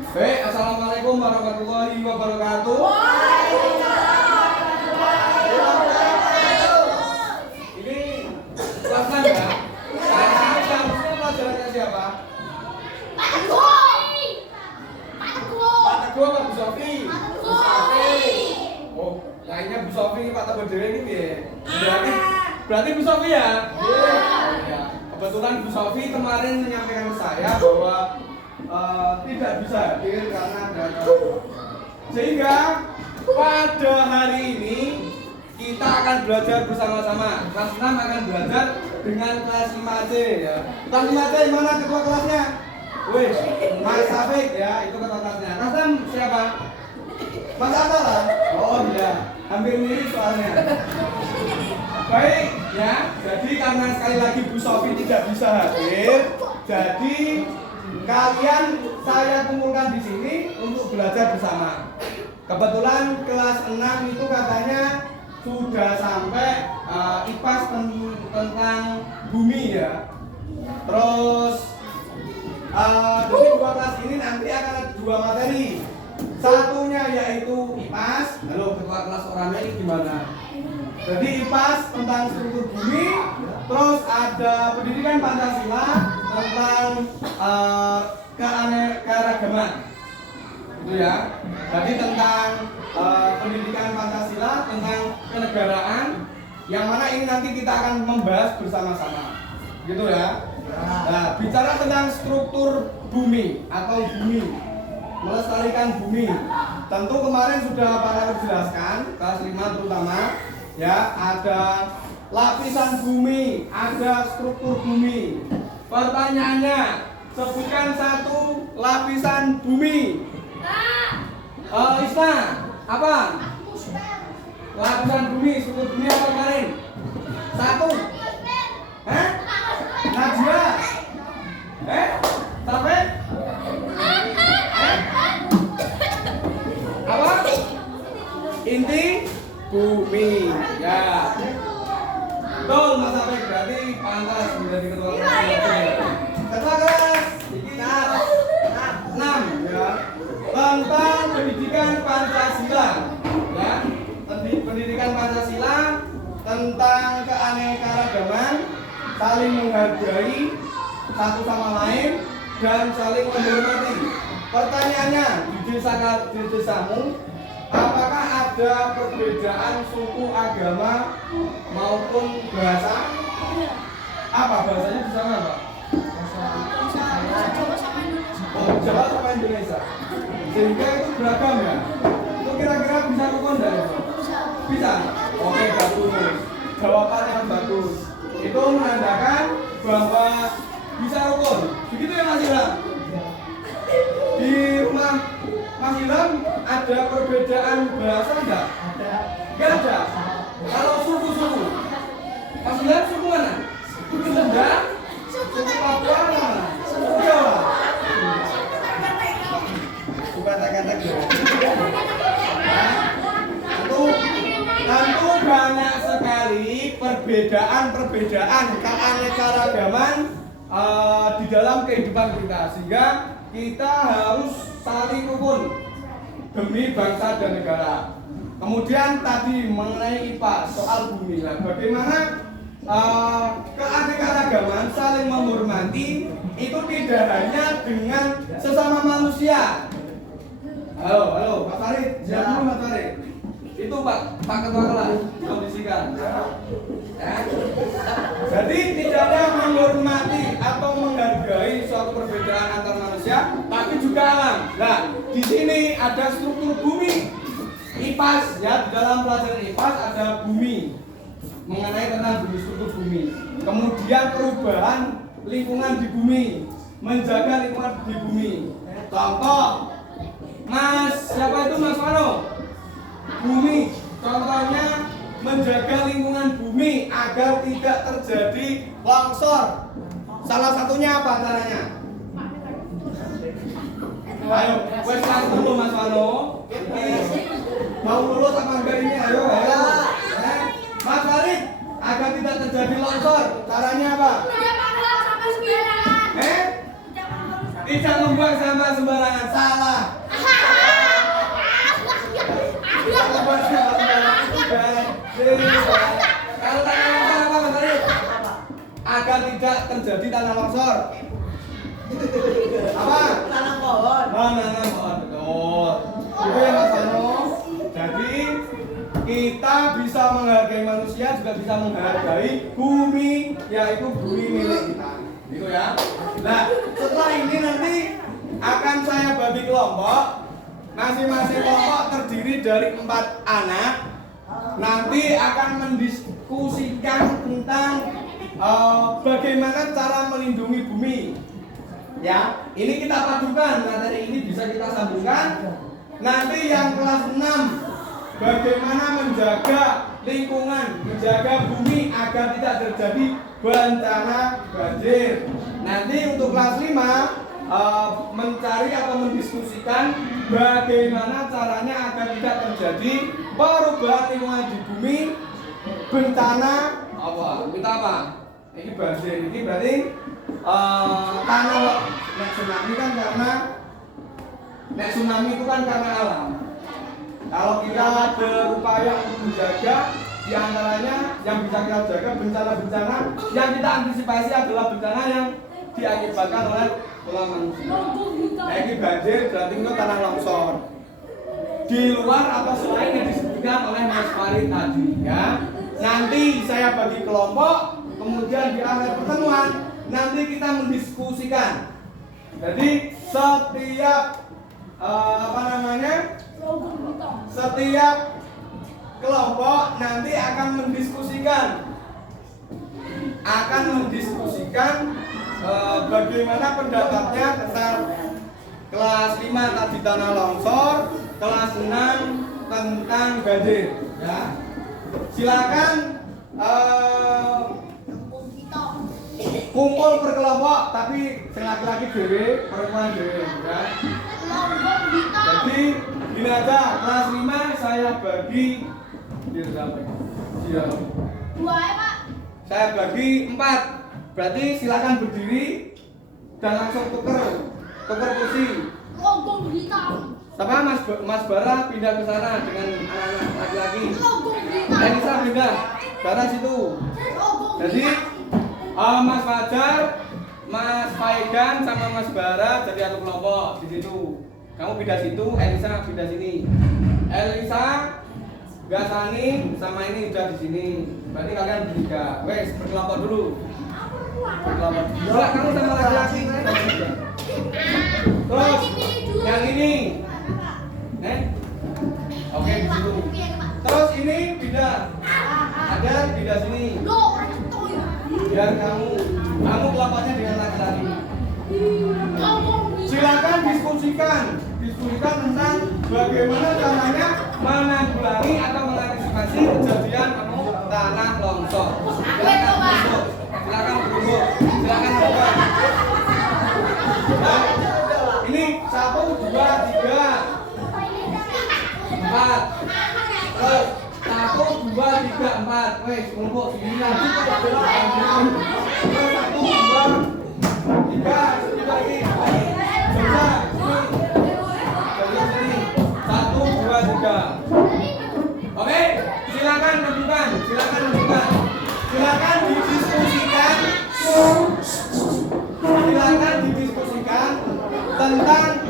Baik, assalamualaikum warahmatullahi wabarakatuh. Ini kelas 6 ya? Yang pelajarannya siapa? Pak Teguh apa Bu Sofi? Oh, lainnya Bu Sofi, Pak Teguh Dewi ini ya? Berarti Bu Sofi ya? Ya. Kebetulan Bu Sofi kemarin menyampaikan ke saya bahwa tidak bisa hadir karena ada sehingga pada hari ini kita akan belajar bersama-sama. Kelas 6 akan belajar dengan kelas 5C ya. Kelas 5C mana ketua kelasnya? Wih, Mas Safik ya, itu ketua kelasnya. Kelas 6 siapa? Mas Atala. Oh iya, hampir mirip soalnya. Baik ya, jadi karena sekali lagi Bu Sofi tidak bisa hadir, jadi kalian saya kumpulkan di sini untuk belajar bersama. Kebetulan kelas 6 itu katanya sudah sampai IPAS tentang bumi ya. Terus jadi dua kelas ini nanti akan ada dua materi. Satunya yaitu IPAS. Halo ketua kelas orangnya ini gimana? Jadi IPAS tentang struktur bumi, terus ada pendidikan Pancasila tentang keanekaragaman, itu ya. Jadi tentang pendidikan Pancasila tentang kenegaraan, yang mana ini nanti kita akan membahas bersama-sama, gitu ya. Nah, bicara tentang struktur bumi atau bumi, melestarikan bumi, tentu kemarin sudah para jelaskan kelas 5 terutama. Ya, ada lapisan bumi, ada struktur bumi. Pertanyaannya, sebutkan satu lapisan bumi. Isna, apa? Lapisan bumi, struktur bumi apa kemarin? Satu. Najwa. Sampai? Apa? Inti bumi, ya. Betul, Mas Afik, berarti pantas menjadi ketua kelas. Ketua kelas, ini 6 ya. Tentang pendidikan Pancasila, ya. Pendidikan Pancasila tentang keanekaragaman, saling menghargai satu sama lain dan saling menghormati. Pertanyaannya, di desamu, apakah ada perbedaan suku, agama maupun bahasa? Apa bahasanya di sana, Pak? Oh, Jawa sama Indonesia. Sehingga itu beragam ya. Itu kira-kira bisa rukun enggak? Bisa. Oke, bagus. Jawaban yang bagus. Itu menandakan bahwa bisa rukun. Begitu ya Mas Ilham? Di rumah Mas Ilham ada perbedaan bahasa enggak? Enggak ada. Kalau suku-suku, Mas Ilham suku mana? Suku Sunda? Suku Papua mana? Suku Jawa? Bukan kata-kata gitu. Tentu banyak sekali perbedaan keanekaragaman di dalam kehidupan kita, sehingga kita harus saling rukun demi bangsa dan negara. Kemudian tadi mengenai IPA soal bumi, bagaimana keanekaragaman saling menghormati itu tidak hanya dengan sesama manusia. Halo Pak Farid, siap dulu Pak Farid. Itu Pak Ketua kelas kondisikan. Ya. Jadi tidak ada menghormati atau menghargai suatu perbedaan antar manusia, tapi juga alam. Nah, di sini ada struktur bumi. IPAS ya, di dalam pelajaran IPAS ada bumi, mengenai tentang bumi, struktur bumi. Kemudian perubahan lingkungan di bumi, menjaga lingkungan di bumi. Contoh, Mas, siapa itu Mas Wano? Bumi, contohnya menjaga lingkungan bumi agar tidak terjadi longsor. Salah satunya apa caranya? Ayo, wes dulu Mas Wano. Mau lulus apa enggak ini? Ayo. Mas Farid, agar tidak terjadi longsor, caranya apa? Tidak membuang sampah sembarangan. Salah. Tidak membuang sampah sembarangan. Kalau tanah longsor apa Mas Arif? Agar tidak terjadi tanah longsor. Apa? Tanam pohon. Nanam pohon. Betul. Itu ya Mas Ano. Jadi kita bisa menghargai manusia, juga bisa menghargai bumi, yaitu bumi milik kita. Gitu ya. Nah, setelah ini nanti akan saya bagi kelompok. Masing-masing kelompok terdiri dari 4 anak. Nanti akan mendiskusikan tentang bagaimana cara melindungi bumi. Ya, ini kita padukan. Materi ini bisa kita sambungkan. Nanti yang kelas 6 bagaimana menjaga lingkungan, menjaga bumi agar tidak terjadi bencana banjir. Nanti untuk kelas 5 mencari atau mendiskusikan bagaimana caranya agar tidak terjadi perubahan lingkungan di bumi, bencana apa? Kita apa? Ini banjir. Ini berarti tanah tsunami kan karena tsunami itu kan karena alam. Kalau kita berupaya untuk menjaga, diantaranya yang bisa kita jaga bencana-bencana yang kita antisipasi adalah bencana yang diakibatkan oleh ulah manusia. Nah, ini banjir berarti itu tanah longsor. Di luar atau selain yang disebutkan oleh Mas Farid tadi, ya. Nanti saya bagi kelompok, kemudian di akhir pertemuan nanti kita mendiskusikan. Jadi setiap setiap kelompok nanti akan mendiskusikan bagaimana pendapatnya tentang kelas 5 tadi tanah longsor, kelas 6 tentang banjir, ya. Silakan kumpul per kelompok, tapi laki-laki dhewe, perempuan dhewe, ya. Jadi gini aja, kelas 5 saya bagi berapa? Dua ya Pak. Saya bagi 4. Berarti silakan berdiri dan langsung tuker kursi. Sama Mas Bara pindah ke sana dengan anak-anak laki-laki. Elisa pindah Bara situ. Jadi Mas Fajar, Mas Faigan sama Mas Bara jadi satu kelompok di situ. Kamu pindah situ, Elisa pindah sini. Elisa, Gasani sama ini udah di sini. Berarti kalian bertiga. Wes berkelompok dulu. Berkelompok. Dua kamu sama laki-laki. Terus yang ini. Oke di situ. Terus ini pindah. Ada pindah sini. Biar kamu kelompoknya dengan laki-laki. Silakan diskusikan tentang bagaimana caranya menanggulangi atau mengantisipasi kejadian tanah longsor. Silakan berkumpul. Silakan buka. Nah, ini 1, 2, 3, 4. Terus 1, 2, 3, 4. Wes, kumpul 9. Terus 1, 2, 3, sini lagi. Oke, silakan menunjukkan. Silakan didiskusikan tentang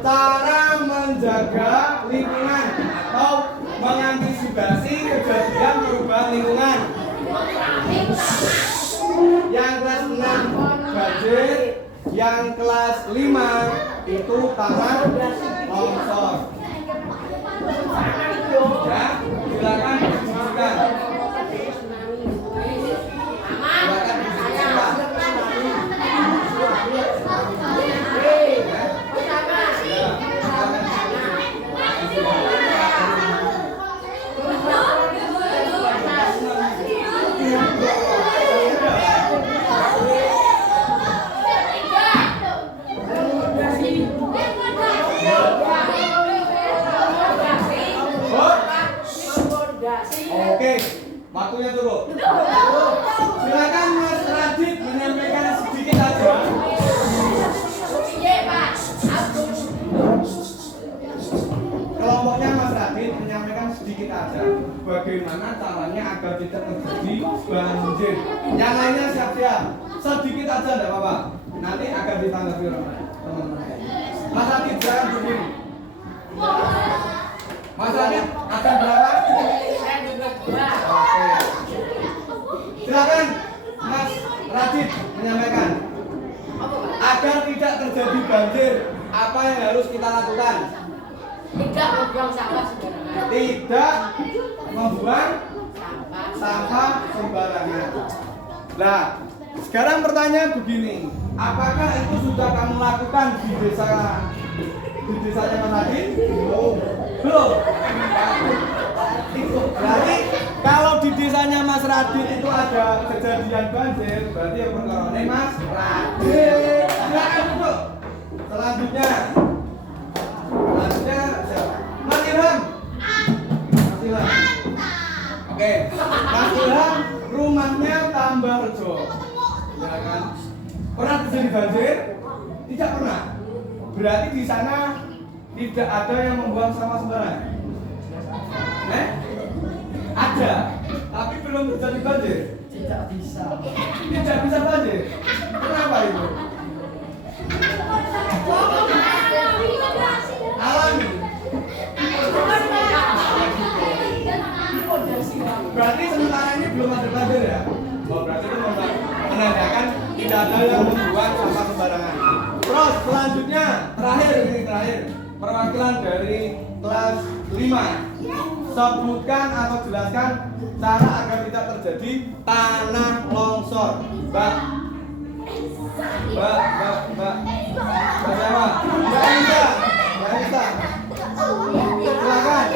cara menjaga lingkungan atau mengantisipasi kejadian perubahan lingkungan. Yang kelas 6 banjir, yang kelas 5 itu tanah longsor. Ya, silakan diskusikan. Oke, waktunya dulu. Silakan Mas Radit menyampaikan sedikit aja. bagaimana caranya agar tidak terjadi banjir. Yang lainnya siap-siap. Sedikit aja enggak apa-apa. Nanti akan ditanggapi teman-teman. Mas Adit jangan begini. Mas Adit akan berapa? Oke. Silakan Mas Radit menyampaikan. Agar tidak terjadi banjir, apa yang harus kita lakukan? Tidak membuang sampah sembarangan. Tidak membuang sampah sembarangan. Nah, sekarang pertanyaan begini, apakah itu sudah kamu lakukan di desanya Mas Adit? Belum. Itu berarti kalau di desanya Mas Radit itu ada kejadian banjir, berarti yang perkara Mas Radit. Silakan duduk. Selanjutnya siapa? Mas Ilham. Mas Ilham. Oke, Mas Ilham rumahnya Tambahrejo. Ya kan? Pernah terjadi banjir? Tidak pernah. Berarti di sana tidak ada yang membuang sampah sembarangan. Ada, tapi belum terjadi banjir. Tidak bisa. Tidak bisa banjir. Kenapa itu? Alami. Berarti sementara ini belum ada banjir ya? Oh, berarti itu menandakan tidak ada yang membuang sampah sembarangan. Terus selanjutnya terakhir perwakilan dari kelas 5. Sebutkan atau jelaskan cara agar tidak terjadi tanah longsor. Mbak siapa? Mbak Elisa. Silakan.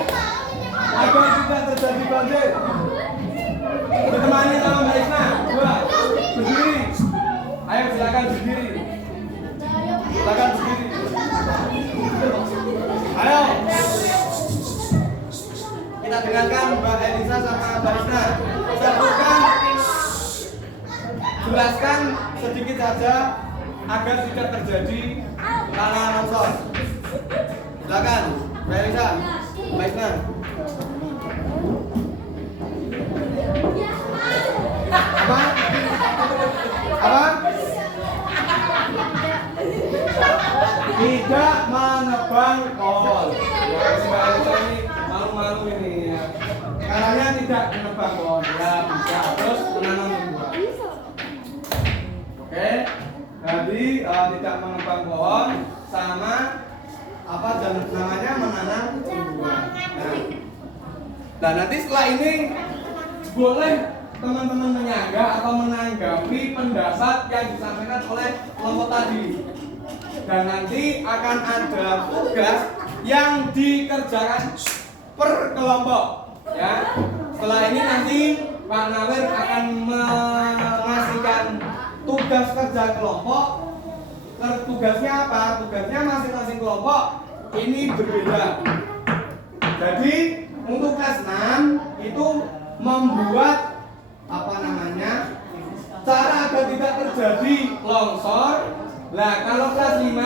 Agar tidak terjadi banjir. Ditemani sama Mbak Isna. Berdiri. Ayo silakan berdiri. Silakan berdiri. Ayo. Kita dengarkan Mbak Elisa sama Mbak Isna. Sebutkan, jelaskan sedikit saja agar tidak terjadi tanah longsor. Silakan Mbak Elisa, Mbak Isna. Apa? Tidak menebang pohon. Ya, Mbak Elisa ini malu-malu ini ya. Caranya tidak menebang pohon, ya bisa. Terus menanam tumbuhan. Oke, jadi tidak menebang pohon sama apa namanya menanam tumbuhan. Nah, nanti setelah ini boleh teman-teman menyanggah atau menanggapi pendapat yang disampaikan oleh kelompok tadi. Dan nanti akan ada tugas yang dikerjakan per kelompok ya. Setelah ini nanti Pak Nawir akan mengasihkan tugas kerja kelompok. Tugasnya apa? Tugasnya masing-masing kelompok ini berbeda. Jadi untuk kelas 6 itu membuat apa namanya cara agar tidak terjadi longsor. Nah, kalau kelas 5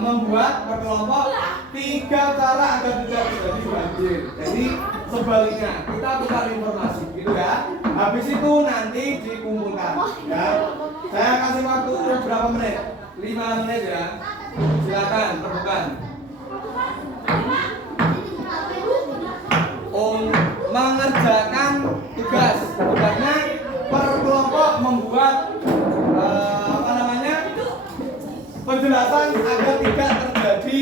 membuat per kelompok 3 cara agar tidak terjadi banjir. Jadi sebaliknya kita tukar informasi gitu ya. Habis itu nanti dikumpulkan ya. Saya kasih waktu berapa menit? 5 menit ya. Silakan temukan. Mengerjakan tugas. Tugasnya per kelompok membuat penjelasan agar tidak terjadi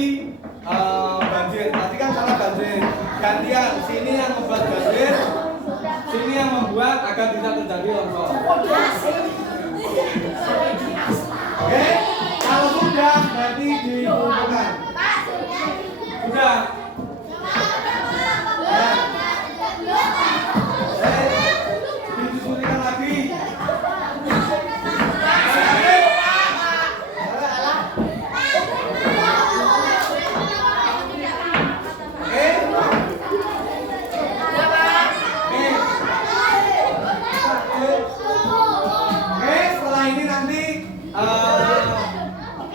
banjir. Tadi kan salah banjir. Gantian, sini yang membuat banjir, sini yang membuat agar tidak terjadi longsor. Oke, kalau sudah nanti dikumpulkan. Sudah. Didiskusikan lagi.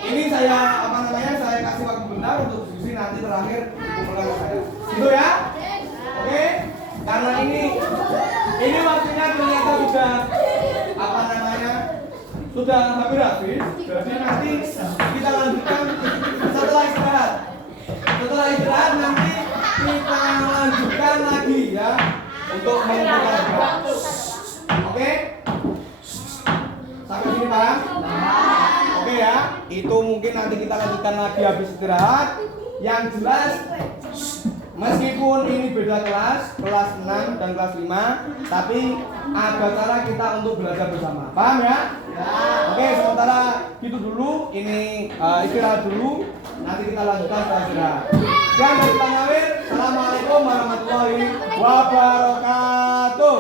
Ini saya saya kasih waktu bentar untuk diskusi, nanti terakhir kumpulan saya. Itu ya. Karena ini waktunya ternyata sudah apa namanya? Sudah hampir habis. Jadi nanti kita lanjutkan setelah istirahat. Setelah istirahat nanti kita lanjutkan lagi ya untuk mengumpulkan gerak. Oke? Sampai sini paham? Oke ya. Itu mungkin nanti kita lanjutkan lagi habis istirahat. Yang jelas meskipun ini beda kelas 6 dan kelas 5, tapi ada cara kita untuk belajar bersama. Paham ya? Oke, sementara gitu dulu. Ini istirahat dulu. Nanti kita lanjutkan setelah istirahat. Sekian dari Bang Nawir. Assalamualaikum warahmatullahi wabarakatuh.